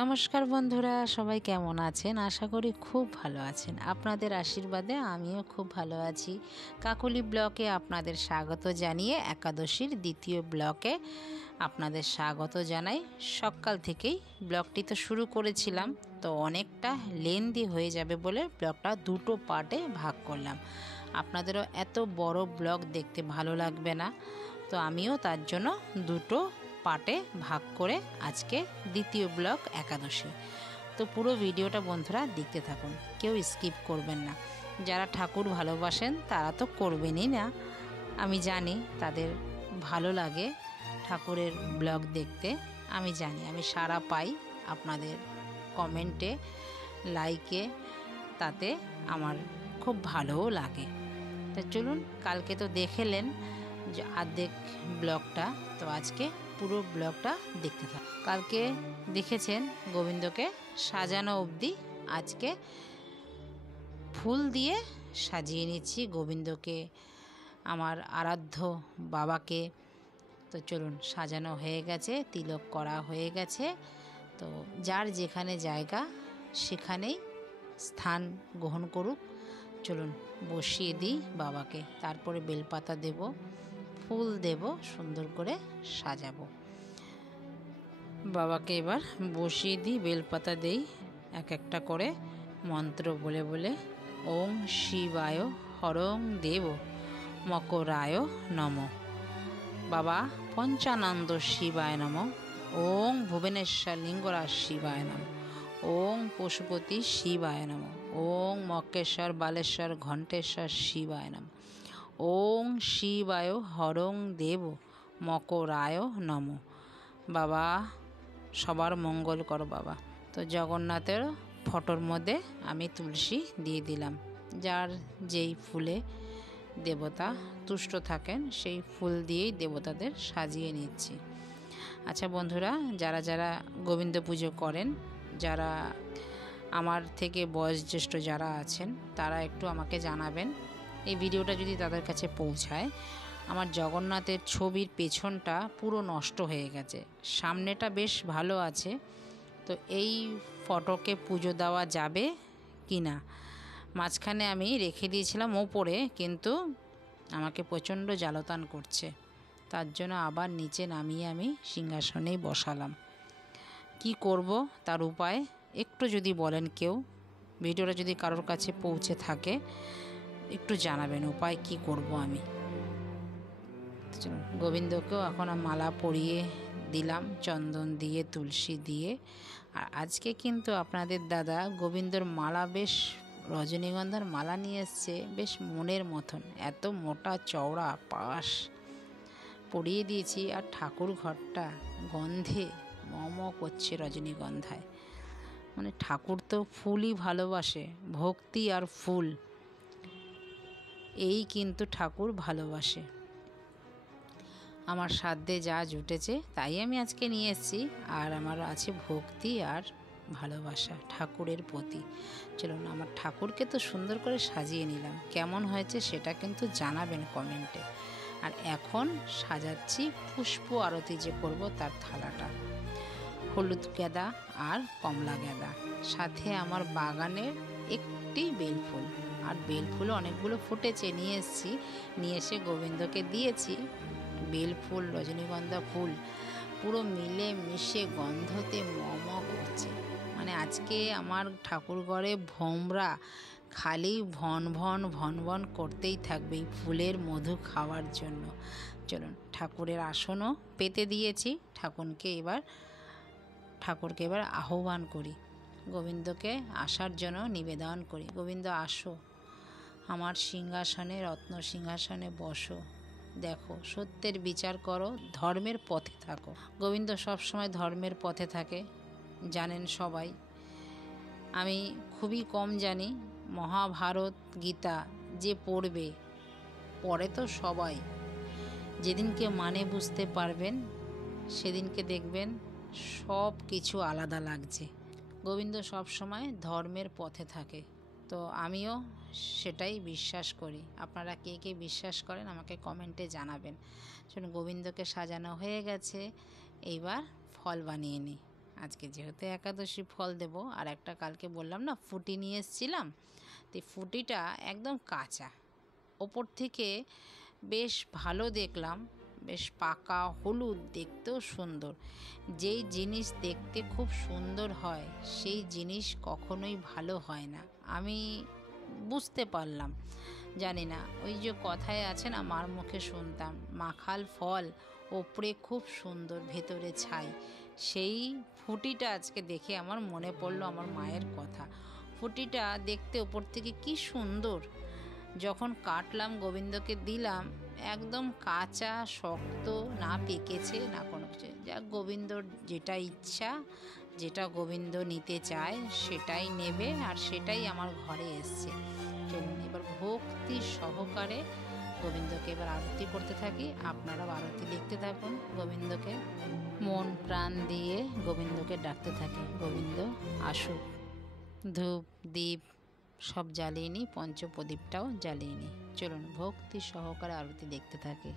নমস্কার বন্ধুরা, সবাই কেমন আছেন? আশা করি খুব ভালো আছেন। আপনাদের আশীর্বাদে আমিও খুব ভালো আছি। কাকলি ব্লকে আপনাদের স্বাগত জানিয়ে একাদশীর দ্বিতীয় ব্লকে আপনাদের স্বাগত জানাই। সকাল থেকেই ব্লগটি তো শুরু করেছিলাম, তো অনেকটা লেন্দি হয়ে যাবে বলে ব্লগটা দুটো পার্টে ভাগ করলাম। আপনাদেরও এত বড় ব্লগ দেখতে ভালো লাগবে না, তো আমিও তার জন্য দুটো পার্টে ভাগ করে আজকে দ্বিতীয় ব্লগ একাদশী। তো পুরো ভিডিওটা বন্ধুরা দেখতে থাকুন, কেউ স্কিপ করবেন না। যারা ঠাকুর ভালোবাসেন তারা তো করবেনই না, আমি জানি তাদের ভালো লাগে ঠাকুরের ব্লগ দেখতে। আমি জানি, আমি সাড়া পাই আপনাদের কমেন্টে, লাইকে, তাতে আমার খুব ভালোও লাগে। তো চলুন, কালকে তো দেখেলেন যে অর্ধেক ব্লগটা, তো আজকে পুরো ব্লগটা দেখতে থাক। কালকে দেখেছেন গোবিন্দকে সাজানো অবধি, আজকে ফুল দিয়ে সাজিয়ে নিচ্ছি গোবিন্দকে, আমার আরাধ্য বাবাকে। তো চলুন, সাজানো হয়ে গেছে, তিলক করা হয়ে গেছে, তো যার যেখানে জায়গা সেখানেই স্থান গ্রহণ করুক। চলুন বসিয়ে দিই বাবাকে, তারপরে বেলপাতা দেব, ফুল দেব, সুন্দর করে সাজাবো বাবাকে। এবার বসিয়ে দিই, বেলপাতা দেই, এক একটা করে মন্ত্র বলে বলে। ওং শিবায় হরং দেব মকরায় নম। বাবা পঞ্চানন্দ শিবায় নম। ওং ভুবনেশ্বর লিঙ্গরাজ শিবায় নম। ওং পশুপতি শিবায় নম। ওং মক্কেশ্বর বালেশ্বর ঘণ্টেশ্বর শিবায় নম। ওং শিবায় হরং দেব মকরায় নম। বাবা সবার মঙ্গল করো বাবা। তো জগন্নাথের ফটোর মধ্যে আমি তুলসী দিয়ে দিলাম, যার যেই ফুলে দেবতা তুষ্ট থাকেন সেই ফুল দিয়েই দেবতাদের সাজিয়ে নিচ্ছি। আচ্ছা বন্ধুরা, যারা যারা গোবিন্দ পুজো করেন, যারা আমার থেকে বয়োজ্যেষ্ঠ যারা আছেন, তারা একটু আমাকে জানাবেন এই ভিডিওটা যদি তাদের কাছে পৌঁছায়। আমার জগন্নাথের ছবির পেছনটা পুরো নষ্ট হয়ে গেছে, সামনেটা বেশ ভালো আছে, তো এই ফটোকে পুজো দেওয়া যাবে কি না। মাঝখানে আমি রেখে দিয়েছিলাম ওপরে, কিন্তু আমাকে প্রচণ্ড জ্বালতান করছে, তার জন্য আবার নিচে নামিয়ে আমি সিংহাসনেই বসালাম। কি করব তার উপায় একটু যদি বলেন কেউ, ভিডিওটা যদি কারোর কাছে পৌঁছে থাকে একটু জানাবেন উপায় কি করব আমি। গোবিন্দকেও এখন মালা পরিয়ে দিলাম, চন্দন দিয়ে তুলসী দিয়ে। আর আজকে কিন্তু আপনাদের দাদা গোবিন্দর মালা, বেশ রজনীগন্ধার মালা নিয়ে এসছে, বেশ মনের মতন, এত মোটা চওড়া পাশ পরিয়ে দিয়েছি। আর ঠাকুর ঘরটা গন্ধে মম করছে রজনীগন্ধায়। মানে ঠাকুর তো ফুলই ভালোবাসে, ভক্তি আর ফুল, এই কিন্তু ঠাকুর ভালোবাসে। আমার সাধ্যে যা জুটেছে তাই আমি আজকে নিয়ে এসেছি, আর আমার আছে ভক্তি আর ভালোবাসা ঠাকুরের প্রতি। চলুন, আমার ঠাকুরকে তো সুন্দর করে সাজিয়ে নিলাম, কেমন হয়েছে সেটা কিন্তু জানাবেন কমেন্টে। আর এখন সাজাচ্ছি পুষ্প আরতি যে করব তার থালাটা, হলুদ গাঁদা আর কমলা গাঁদা, সাথে আমার বাগানের একটি বেলফুল। আর বেলফুলও অনেকগুলো ফুটেছে, নিয়ে এসেছি, নিয়ে এসে গোবিন্দকে দিয়েছি। বেলফুল, রজনীগন্ধা ফুল পুরো মিলে মিশে গন্ধতে মম করছে। মানে আজকে আমার ঠাকুর ঘরে ভোমরা খালি ভন ভন ভন ভন করতেই থাকবে এই ফুলের মধু খাওয়ার জন্য। চলুন, ঠাকুরের আসনও পেতে দিয়েছি, ঠাকুরকে এবার আহ্বান করি, গোবিন্দকে আসার জন্য নিবেদন করি। গোবিন্দ আসো, আমার সিংহাসনে, রত্ন সিংহাসনে বসো, দেখো সত্যের বিচার করো, ধর্মের পথে থাকো। গোবিন্দ সবসময় ধর্মের পথে থাকে, জানেন সবাই। আমি খুবই কম জানি, মহাভারত গীতা যে পড়ে তো সবাই, যেদিনকে মানে বুঝতে পারবেন সেদিনকে দেখবেন সব কিছু আলাদা লাগছে। গোবিন্দ সবসময় ধর্মের পথে থাকে, তো আমিও সেটাই বিশ্বাস করি। আপনারা কে কে বিশ্বাস করেন আমাকে কমেন্টে জানাবেন। শুনুন, গোবিন্দকে সাজানো হয়ে গেছে, এইবার ফল বানিয়ে নিই। আজকে যেহেতু একাদশী ফল দেব, আর একটা কালকে বললাম না ফুটি নিয়ে এসেছিলাম, তো ফুটিটা একদম কাঁচা, ওপর থেকে বেশ ভালো দেখলাম, বেশ পাকা হলুদ, দেখতেও সুন্দর। যেই জিনিস দেখতে খুব সুন্দর হয় সেই জিনিস কখনোই ভালো হয় না, আমি বুঝতে পারলাম। জানি না, ওই যে কথায় আছে না, মার মুখে শুনতাম, মাখাল ফল ওপরে খুব সুন্দর ভেতরে ছাই। সেই ফুটিটা আজকে দেখে আমার মনে পড়লো আমার মায়ের কথা। ফুটিটা দেখতে ওপর থেকে কি সুন্দর, যখন কাটলাম গোবিন্দকে দিলাম, একদম কাঁচা শক্ত, না পেকেছে না কোনো কিছু। যা গোবিন্দর যেটা ইচ্ছা, যেটা গোবিন্দ নিতে চায় সেটাই নেবে, আর সেটাই আমার ঘরে এসছে। চলুন এবার ভক্তি সহকারে গোবিন্দকে এবার আরতি করতে থাকি। আপনারাও আরতি দেখতে থাকুন গোবিন্দকে, মন প্রাণ দিয়ে গোবিন্দকে ডাকতে থাকি, গোবিন্দ আসুক। ধূপ দীপ সব জ্বালিয়ে নিই, পঞ্চপ্রদীপটাও জ্বালিয়ে নিই। চলুন ভক্তি সহকারে আরতি দেখতে থাকি।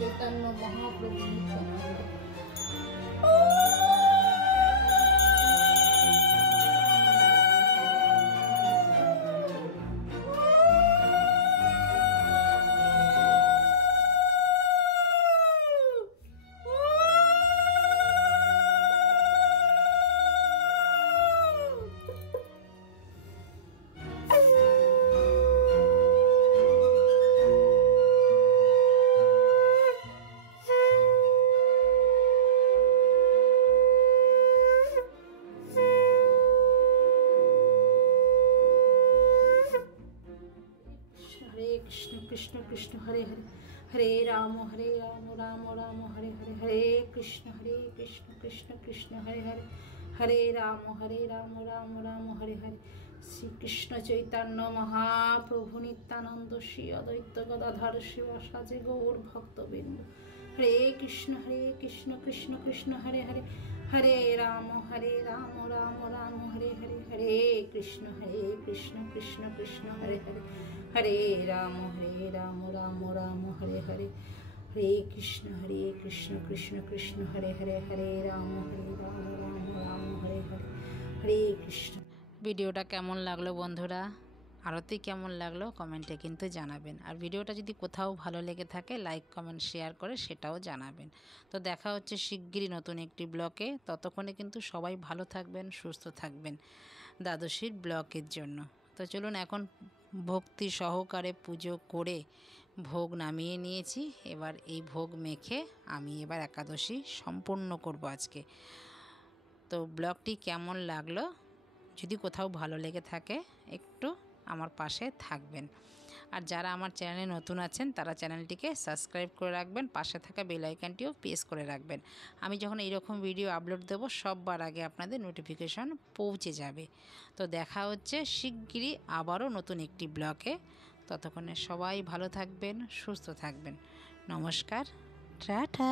চৈতন্য মহাপ্রভু हरे हरे, हरे राम राम राम हरे हरे, हरे कृष्ण कृष्ण कृष्ण हरे हरे, हरे राम राम राम हरे हरे। श्री कृष्ण चैतन्य महाप्रभु नित्यानंद श्री अद्वैत गदाधर शिवासादि गौर भक्तबिंद। हरे कृष्ण कृष्ण कृष्ण हरे हरे, हरे राम राम राम हरे हरे, हरे कृष्ण कृष्ण कृष्ण हरे हरे, हरे राम राम राम हरे हरे, हरे कृष्ण कृष्ण कृष्ण हरे हरे, हरे राम राम राम हरे हरे, हरे कृष्ण। ভিডিওটা কেমন লাগলো বন্ধুরা, আরতি কেমন লাগলো কমেন্টে কিন্তু জানাবেন। আর ভিডিওটা যদি কোথাও ভালো লেগে থাকে লাইক কমেন্ট শেয়ার করে সেটাও জানাবেন। তো দেখা হচ্ছে শিগগিরই নতুন একটি ব্লগে। ততক্ষণে কিন্তু সবাই ভালো থাকবেন, সুস্থ থাকবেন দ্বাদশীর ব্লগের জন্য। তো চলুন, এখন ভক্তি সহকারে পুজো করে ভোগ নামিয়ে নিয়েছি। এবার এই ভোগ মেখে আমি এবার একাদশী সম্পূর্ণ করব আজকে। তো ব্লগটি কেমন লাগলো, যদি কোথাও ভালো লেগে থাকে একটু আমার পাশে থাকবেন। আর যারা আমার চ্যানেলে নতুন আছেন তারা চ্যানেলটিকে সাবস্ক্রাইব করে রাখবেন, পাশে থাকা বেল আইকনটিও প্রেস করে রাখবেন। আমি যখন এইরকম ভিডিও আপলোড দেবো সববার আগে আপনাদের নোটিফিকেশন পৌঁছে যাবে। তো দেখা হচ্ছে শিগগিরই আবারও নতুন একটি ব্লগে। ততক্ষণে সবাই ভালো থাকবেন, সুস্থ থাকবেন। নমস্কার, টাটা।